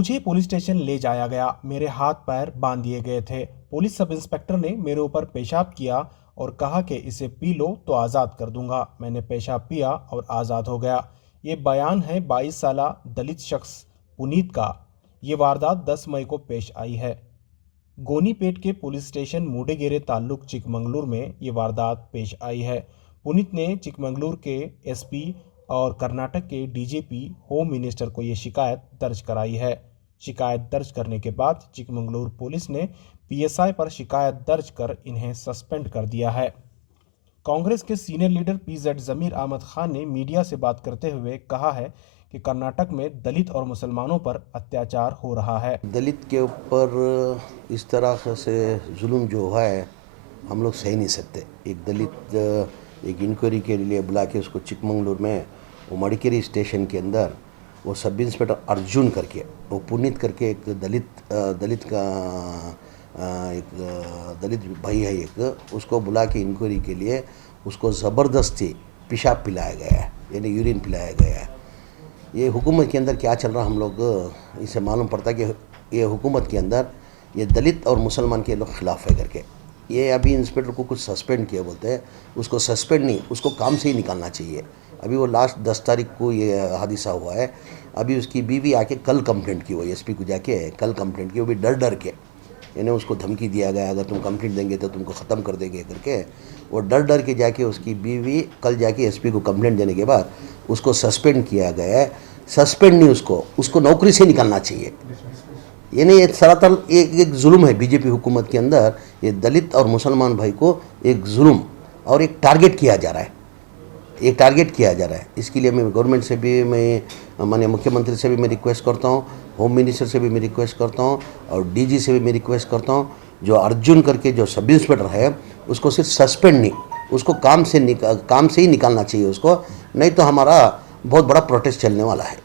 मुझे police station ले जाया गया। मेरे हाथ पैर बांध दिए गए थे। पुलिस सब इंस्पेक्टर ने मेरे ऊपर पेशाब किया और कहा कि इसे पी लो तो आज़ाद कर दूंगा। मैंने पेशाब पिया और आज़ाद हो गया। ये बयान है 22 साला दलित शख्स पुनीत का। ये वारदात 10 मई को पेश आई है। गोनीपेट के पुलिस स्टेशन मूडेगेरे ताल्लुक चिकमंगलूर में ये वारदात पेश आई है। पुनीत ने चिकमंगलूर के एसपी और कर्नाटक के डीजीपी होम मिनिस्टर को ये शिकायत दर्ज कराई है। शिकायत दर्ज करने के बाद चिकमंगलूर पुलिस ने पीएसआई पर शिकायत दर्ज कर इन्हें सस्पेंड कर दिया है। कांग्रेस के सीनियर लीडर पीजेड जमीर अहमद खान ने मीडिया से बात करते हुए कहा है कि कर्नाटक में दलित और मुसलमानों पर अत्याचार हो रहा है। दलित के ऊपर इस तरह से जुल्म जो है हम लोग सह नहीं सकते। एक दलित एक इंक्वायरी के लिए बुला के उसको चिकमंगलूर में वो मडिकेरी स्टेशन के अंदर वो सब इंस्पेक्टर अर्जुन करके वो पुनीत करके एक दलित का एक दलित भाई है, एक उसको बुला के इंक्वायरी के लिए उसको ज़बरदस्ती पेशाब पिलाया गया है, यानी यूरिन पिलाया गया है। ये हुकूमत के अंदर क्या चल रहा हम लोग इससे मालूम पड़ता कि ये हुकूमत के अंदर ये दलित और मुसलमान के लोग खिलाफ है करके ये अभी इंस्पेक्टर को कुछ सस्पेंड किया बोलते हैं। उसको सस्पेंड नहीं, उसको काम से ही निकालना चाहिए। अभी वो लास्ट 10 तारीख को ये हादसा हुआ है। अभी उसकी बीवी आके कल कंप्लेंट की, वो एसपी को जाके कल कंप्लेंट की। वो भी डर के, यानी उसको धमकी दिया गया अगर तुम कंप्लेंट देंगे तो तुमको ख़त्म कर देंगे करके। वो डर के जाके उसकी बीवी कल जाके एसपी को कंप्लेंट देने के बाद उसको सस्पेंड किया गया है। सस्पेंड नहीं, उसको नौकरी से निकालना चाहिए। यानी ये सरासर एक जुल्म है बीजेपी हुकूमत के अंदर। ये दलित और मुसलमान भाई को एक जुल्म और एक टारगेट किया जा रहा है, इसके लिए मैं गवर्नमेंट से भी, मैं माननीय मुख्यमंत्री से भी मैं रिक्वेस्ट करता हूँ, होम मिनिस्टर से भी मैं रिक्वेस्ट करता हूँ और डीजी से भी मैं रिक्वेस्ट करता हूँ। जो अर्जुन करके जो सब इंस्पेक्टर है उसको सिर्फ सस्पेंड नहीं, उसको काम से ही निकालना चाहिए उसको, नहीं तो हमारा बहुत बड़ा प्रोटेस्ट चलने वाला है।